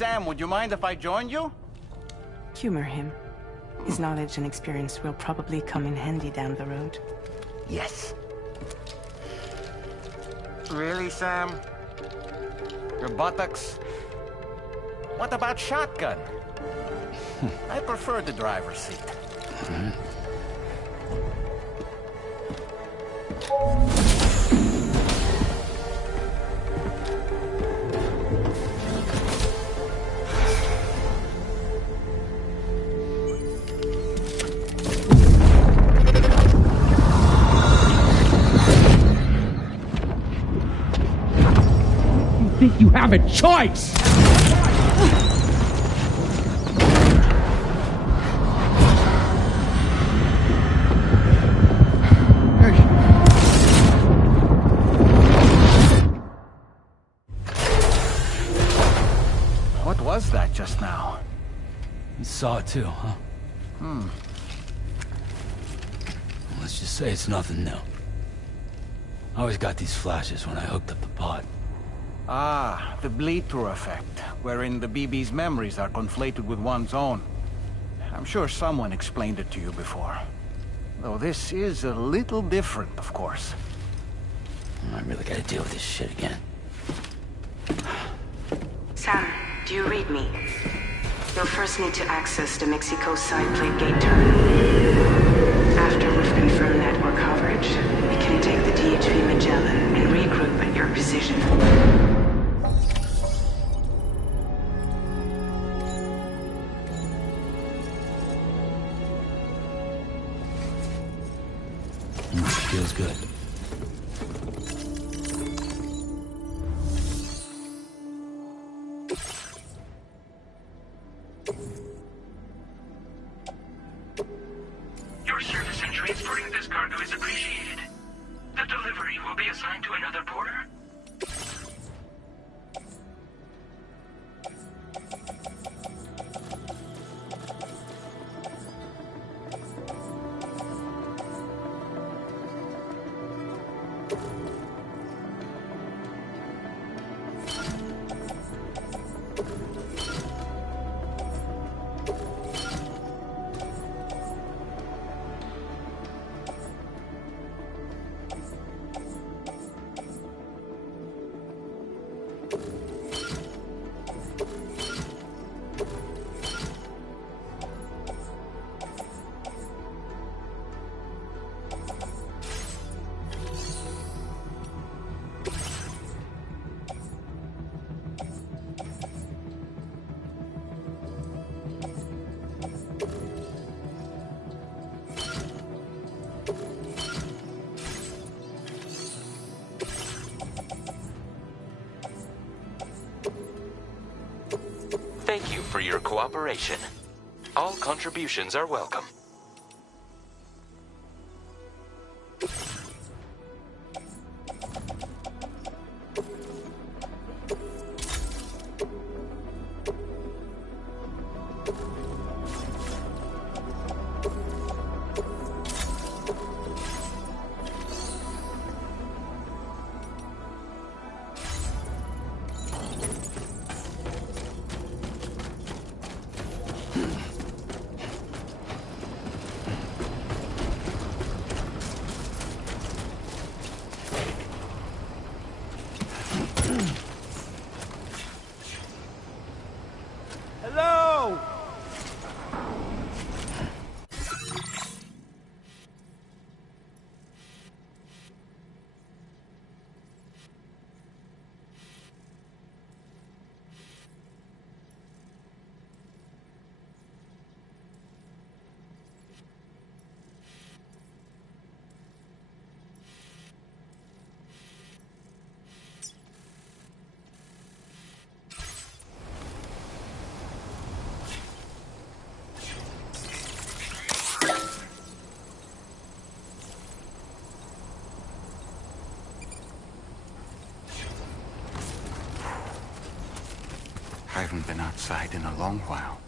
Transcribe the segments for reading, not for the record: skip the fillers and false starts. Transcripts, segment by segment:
Sam, would you mind if I joined you? Humor him. His knowledge and experience will probably come in handy down the road. Yes. Really, Sam? Your buttocks? What about shotgun? I prefer the driver's seat. Think you have a choice? What was that just now? You saw it too, huh? Let's just say it's nothing new. I always got these flashes when I hooked up the pod. Ah, the bleed-through effect, wherein the BB's memories are conflated with one's own. I'm sure someone explained it to you before. Though this is a little different, of course. I really gotta deal with this shit again. Sam, do you read me? You'll first need to access the Mexico side plate gate terminal. After we've confirmed network coverage, we can take the DHV Magellan and regroup at your position. Feels good. Your service in transporting this cargo is appreciated. The delivery will be assigned to another porter. Thank you for your cooperation. All contributions are welcome. Hello! I haven't been outside in a long while.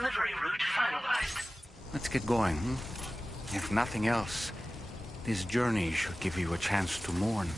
delivery route finalized. Let's get going, hmm? If nothing else, this journey should give you a chance to mourn.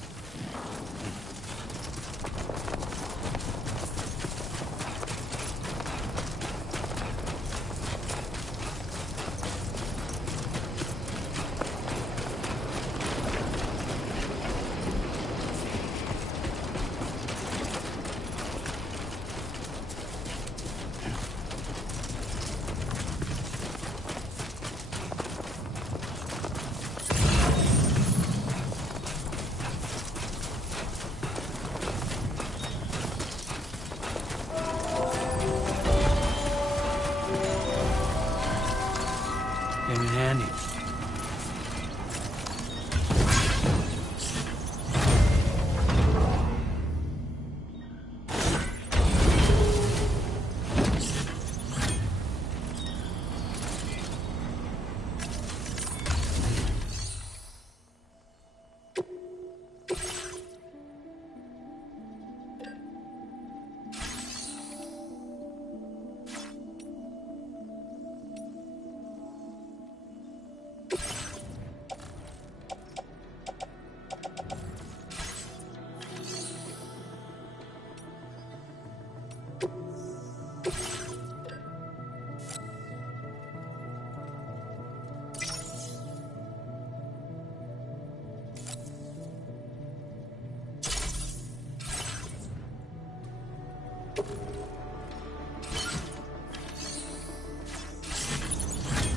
Came in handy.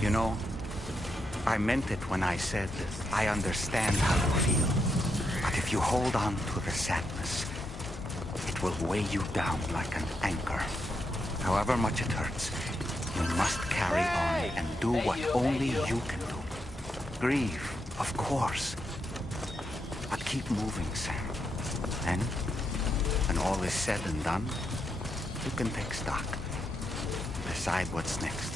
You know, I meant it when I said I understand how you feel. But if you hold on to the sadness, it will weigh you down like an anchor. However much it hurts, you must carry on and do what only you can do. Grieve, of course. But keep moving, Sam. And when all is said and done, you can take stock. Decide what's next.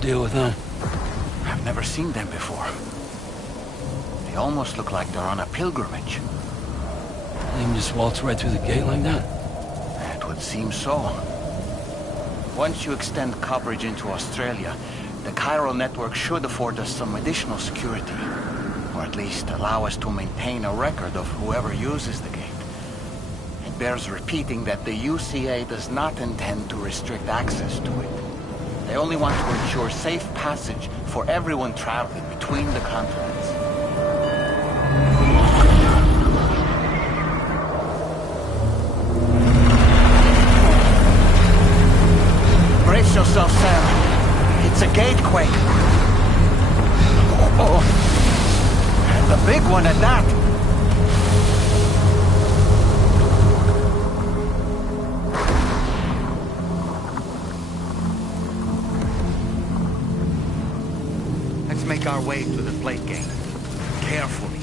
Deal with them? I've never seen them before. They almost look like they're on a pilgrimage. They can just waltz right through the gate like that? It would seem so. Once you extend coverage into Australia, the chiral network should afford us some additional security. Or at least allow us to maintain a record of whoever uses the gate. It bears repeating that the UCA does not intend to restrict access to it. They only want to ensure safe passage for everyone traveling between the continents. Brace yourself, Sam. It's a gatequake. Oh, and a big one at that. Make our way to the plate gate. Carefully.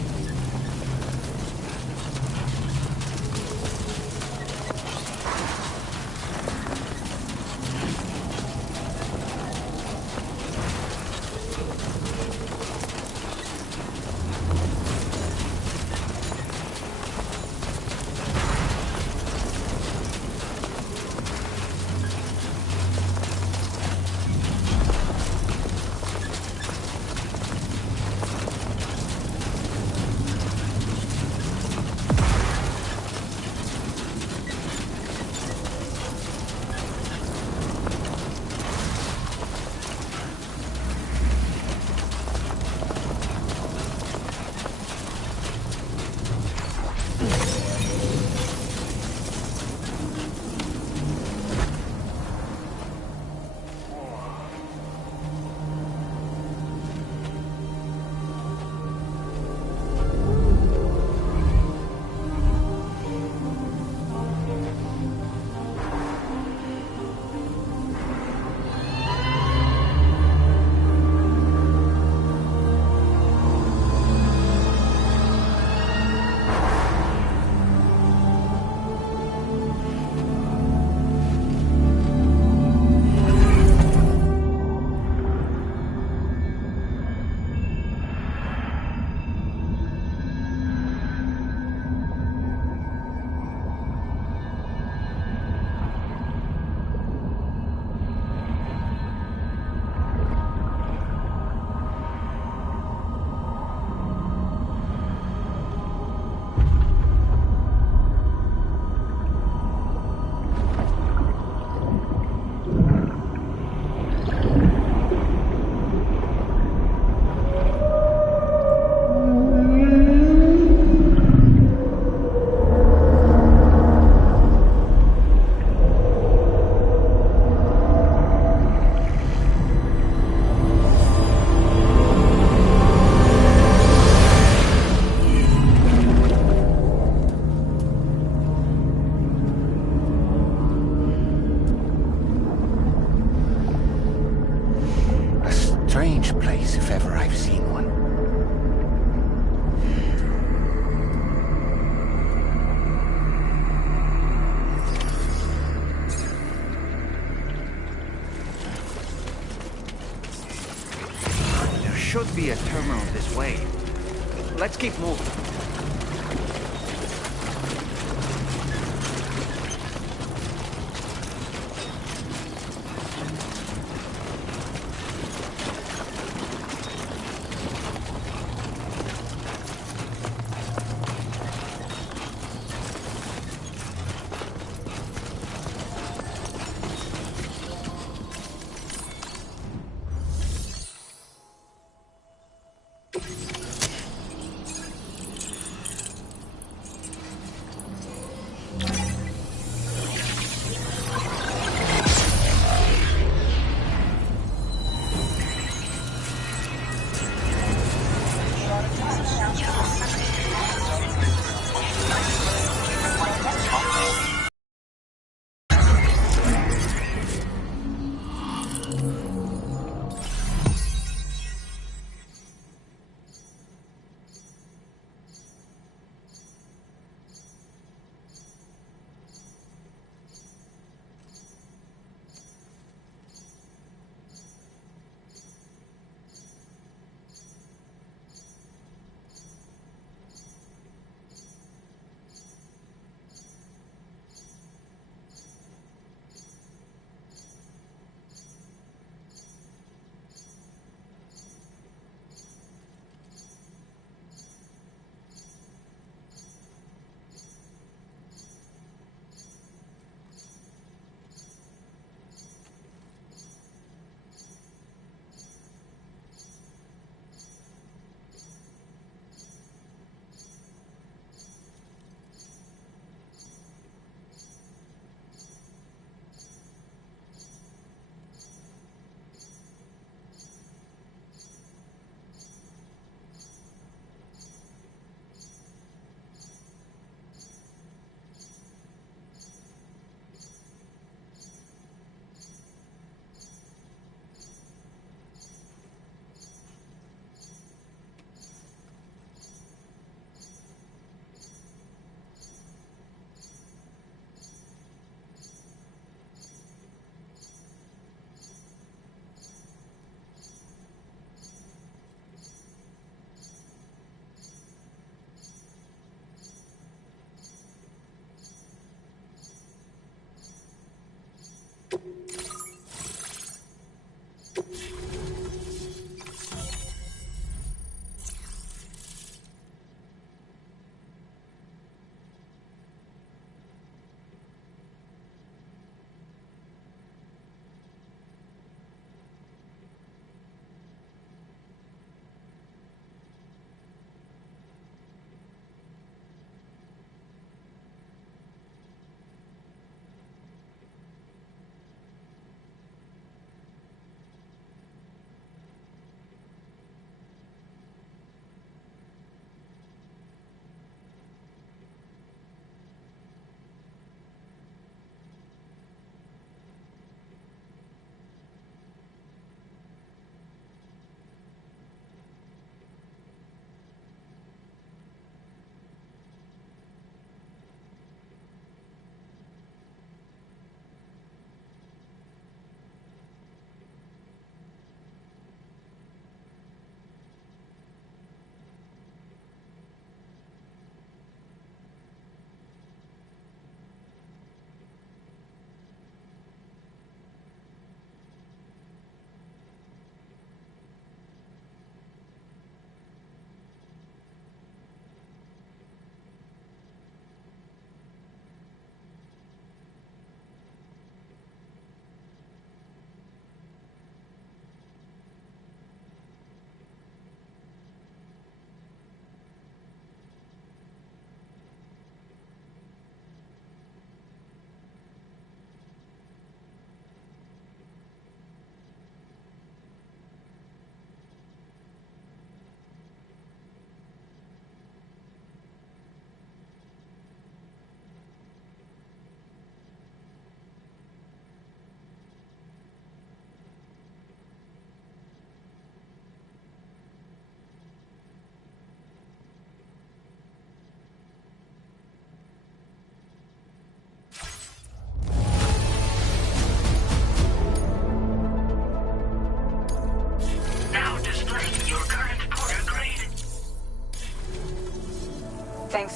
be a terminal this way. Let's keep moving.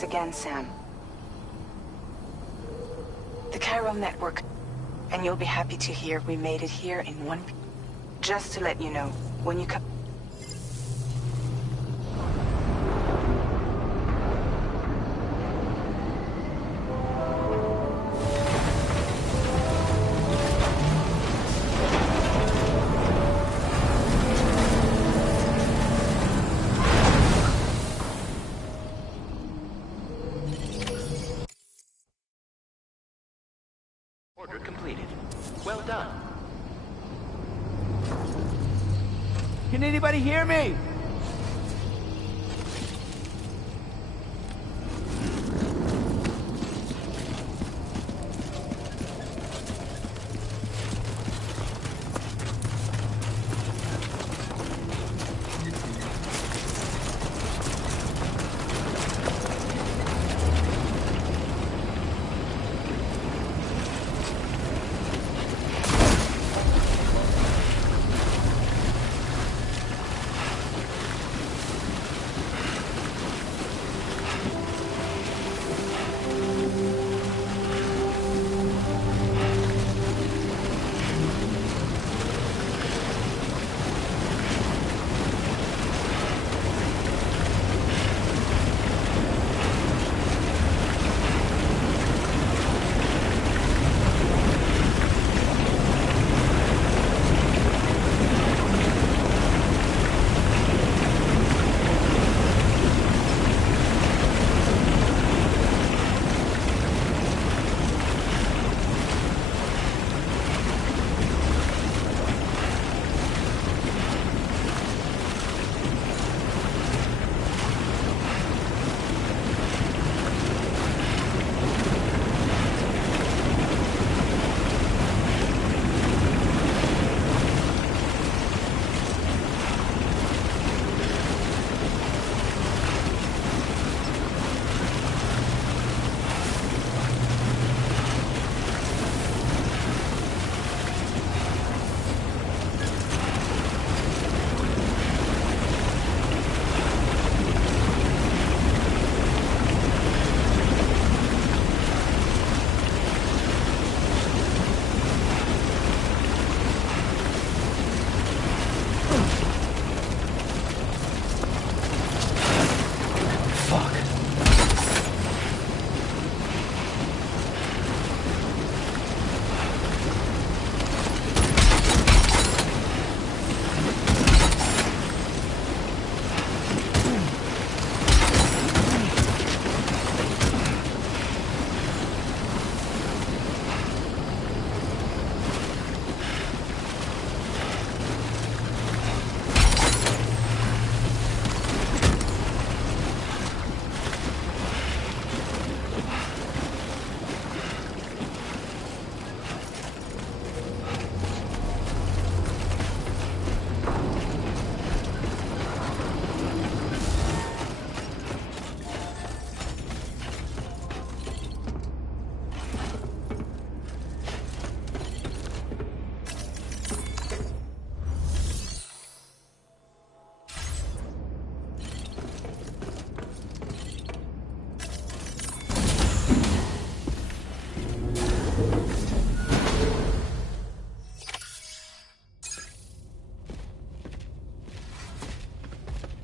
Thanks again, Sam. The Chiral network, and you'll be happy to hear we made it here in one... Just to let you know, when you come... Order completed. Well done. Can anybody hear me?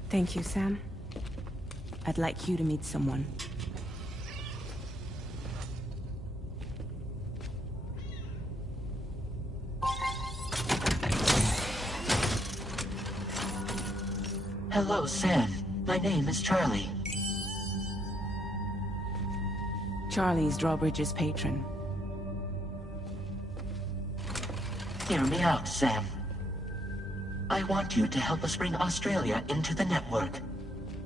Thank you, Sam. I'd like you to meet someone. Hello, Sam. My name is Charlie. Charlie's Drawbridge's patron. Hear me out, Sam. I want you to help us bring Australia into the network.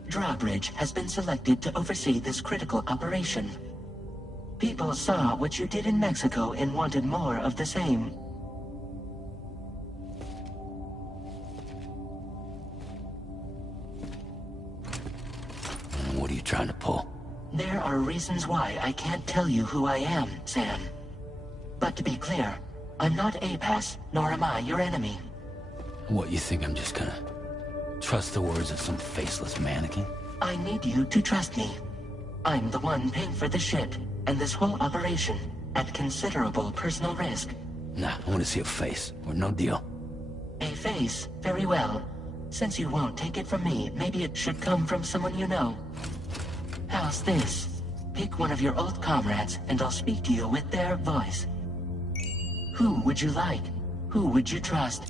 Drawbridge has been selected to oversee this critical operation. People saw what you did in Mexico and wanted more of the same. What are you trying to pull? There are reasons why I can't tell you who I am, Sam. But to be clear, I'm not APAS, nor am I your enemy. What, you think I'm just gonna trust the words of some faceless mannequin? I need you to trust me. I'm the one paying for the ship, and this whole operation, at considerable personal risk. Nah, I want to see a face, or no deal. A face? Very well. Since you won't take it from me, maybe it should come from someone you know. How's this? Pick one of your old comrades, and I'll speak to you with their voice. Who would you like? Who would you trust?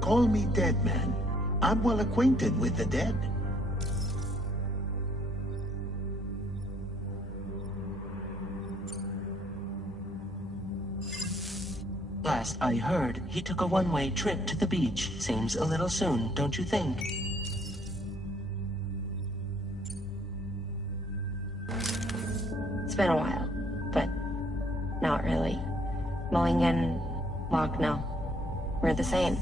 Call me dead man. I'm well acquainted with the dead. Last I heard, he took a one-way trip to the beach. Seems a little soon, don't you think? It's been a while, but not really. Mulligan, Locke, no. We're the same.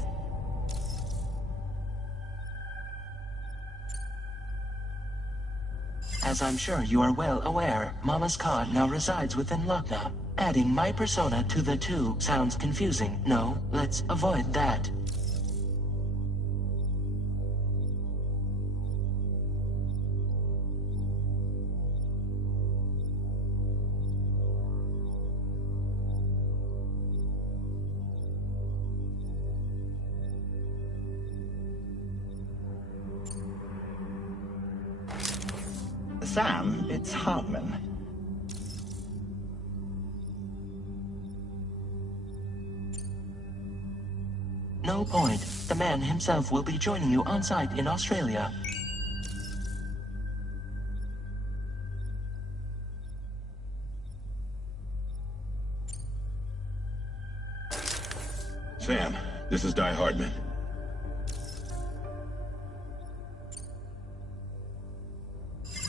As I'm sure you are well aware, Mama's car now resides within Lochna. Adding my persona to the two sounds confusing. No, let's avoid that. Sam, it's Hartman. No point. The man himself will be joining you on site in Australia. Sam, this is Di Hardman.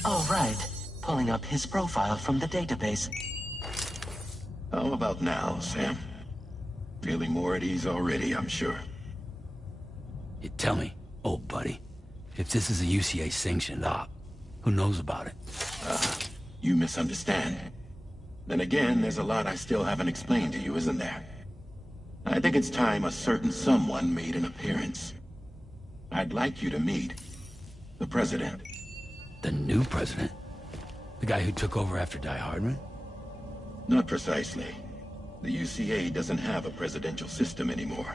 All right. Pulling up his profile from the database. How about now, Sam? Feeling more at ease already, I'm sure. You tell me, old buddy, if this is a UCA sanctioned op, who knows about it? You misunderstand. Then again, there's a lot I still haven't explained to you, isn't there? I think it's time a certain someone made an appearance. I'd like you to meet the President. The new president? The guy who took over after Di Hardman? Not precisely. The UCA doesn't have a presidential system anymore.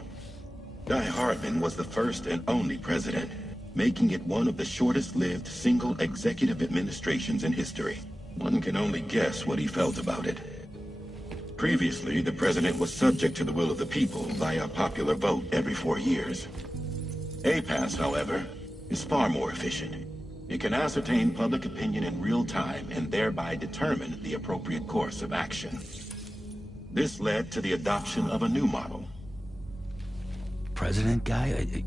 Di Hardman was the first and only president, making it one of the shortest-lived single executive administrations in history. One can only guess what he felt about it. Previously, the president was subject to the will of the people via a popular vote every 4 years. APAS, however, is far more efficient. It can ascertain public opinion in real time and thereby determine the appropriate course of action. This led to the adoption of a new model. President guy?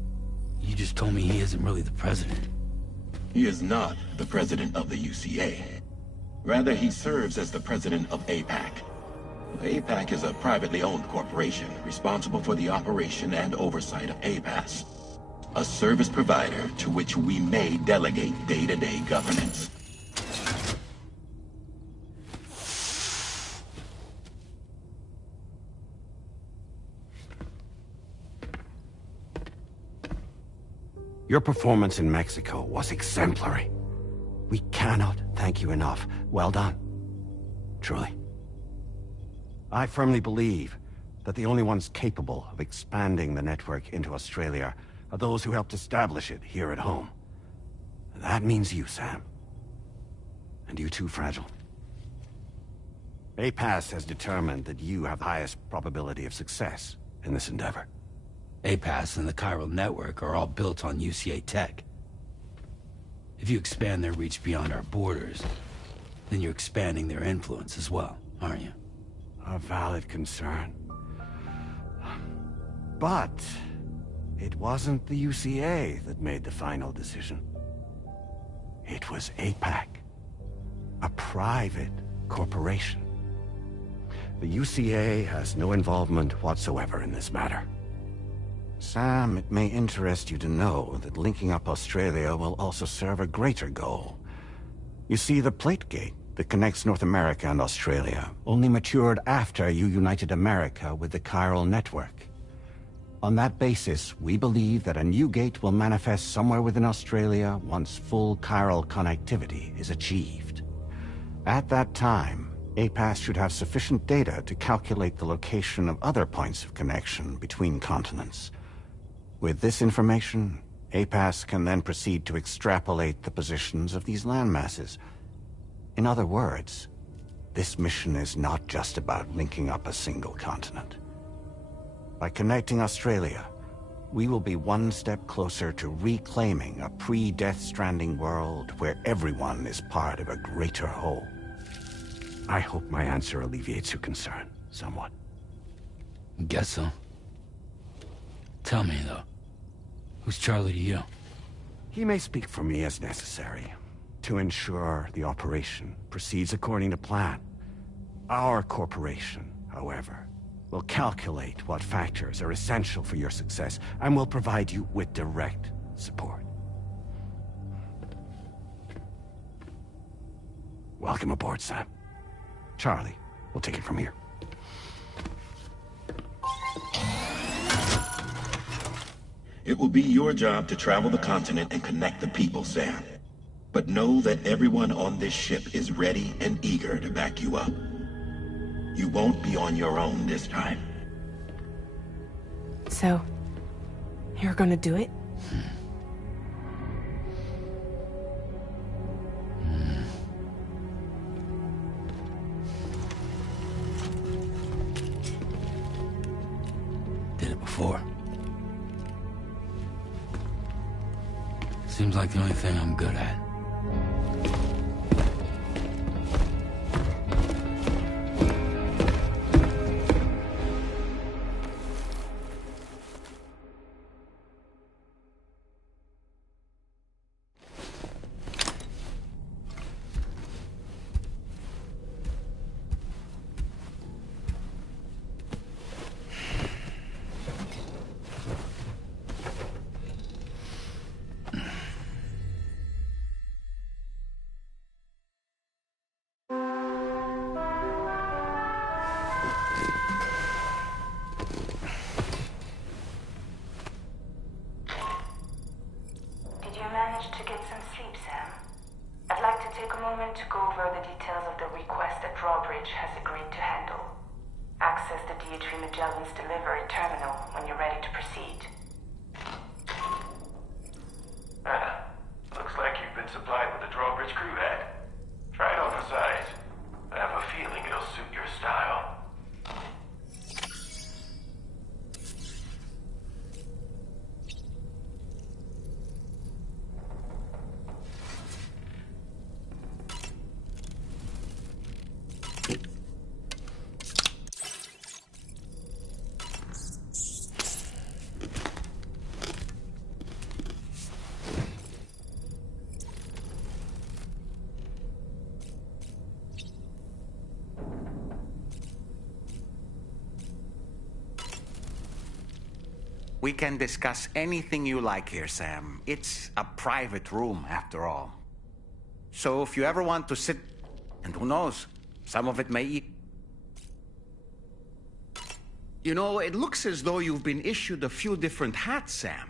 You just told me he isn't really the president. He is not the president of the UCA. Rather, he serves as the president of APAC. APAC is a privately owned corporation responsible for the operation and oversight of APAS, a service provider to which we may delegate day-to-day governance. Your performance in Mexico was exemplary. We cannot thank you enough. Well done. Truly. I firmly believe that the only ones capable of expanding the network into Australia are those who helped establish it here at home. That means you, Sam. And you too, Fragile. APAS has determined that you have the highest probability of success in this endeavor. APAS and the chiral network are all built on UCA tech. If you expand their reach beyond our borders, then you're expanding their influence as well, aren't you? A valid concern. But it wasn't the UCA that made the final decision. It was APAC, a private corporation. The UCA has no involvement whatsoever in this matter. Sam, it may interest you to know that linking up Australia will also serve a greater goal. You see, the plate gate that connects North America and Australia only matured after you united America with the chiral network. On that basis, we believe that a new gate will manifest somewhere within Australia once full chiral connectivity is achieved. At that time, APAS should have sufficient data to calculate the location of other points of connection between continents. With this information, APAS can then proceed to extrapolate the positions of these landmasses. In other words, this mission is not just about linking up a single continent. By connecting Australia, we will be one step closer to reclaiming a pre-Death Stranding world where everyone is part of a greater whole. I hope my answer alleviates your concern somewhat. Guess so. Tell me, though, who's Charlie to you? He may speak for me as necessary, to ensure the operation proceeds according to plan. Our corporation, however, will calculate what factors are essential for your success and will provide you with direct support. Welcome aboard, Sam. Charlie, we'll take it from here. It will be your job to travel the continent and connect the people, Sam. But know that everyone on this ship is ready and eager to back you up. You won't be on your own this time. So, you're gonna do it? Did it before. Seems like the only thing I'm good at. To go over the details of the request that Drawbridge has agreed to handle. Access the DHV Magellan's delivery terminal when you're ready to proceed. Looks like you've been supplied with a Drawbridge crew head. Try it on for size. I have a feeling it'll suit your style. We can discuss anything you like here, Sam. It's a private room, after all. So if you ever want to sit... And who knows, some of it may eat... You know, it looks as though you've been issued a few different hats, Sam.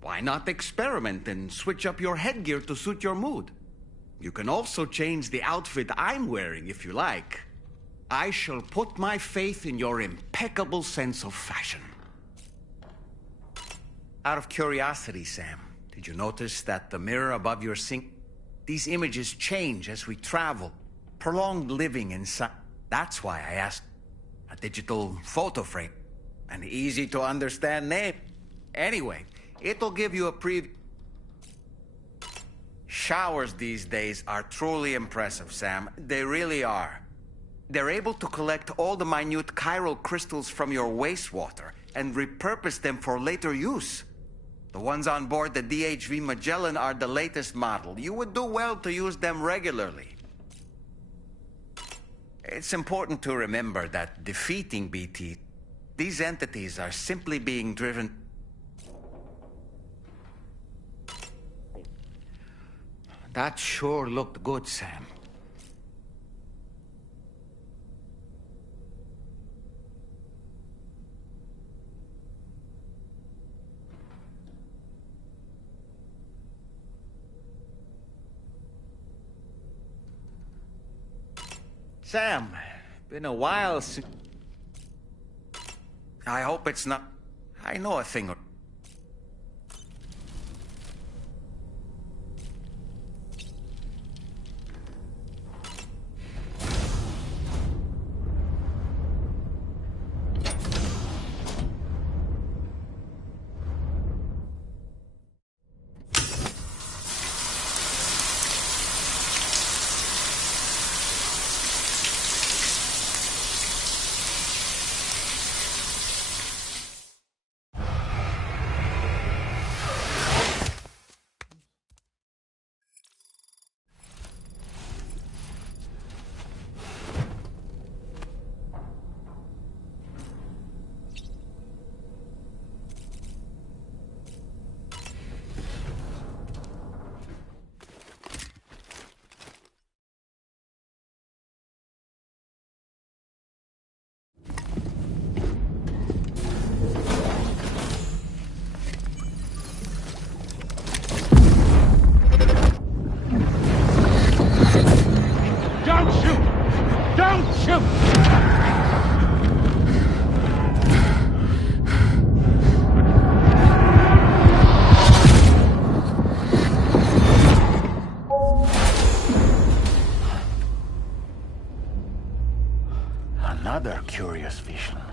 Why not experiment and switch up your headgear to suit your mood? You can also change the outfit I'm wearing if you like. I shall put my faith in your impeccable sense of fashion. Out of curiosity, Sam, did you notice that the mirror above your sink... These images change as we travel. Prolonged living inside... That's why I asked a digital photo frame. An easy-to-understand name. Anyway, it'll give you a preview. Showers these days are truly impressive, Sam. They really are. They're able to collect all the minute chiral crystals from your wastewater and repurpose them for later use. The ones on board the DHV Magellan are the latest model. You would do well to use them regularly. It's important to remember that defeating BT, these entities are simply being driven... That sure looked good, Sam. Sam, been a while since... I hope it's not... I know a thing or... Another curious vision.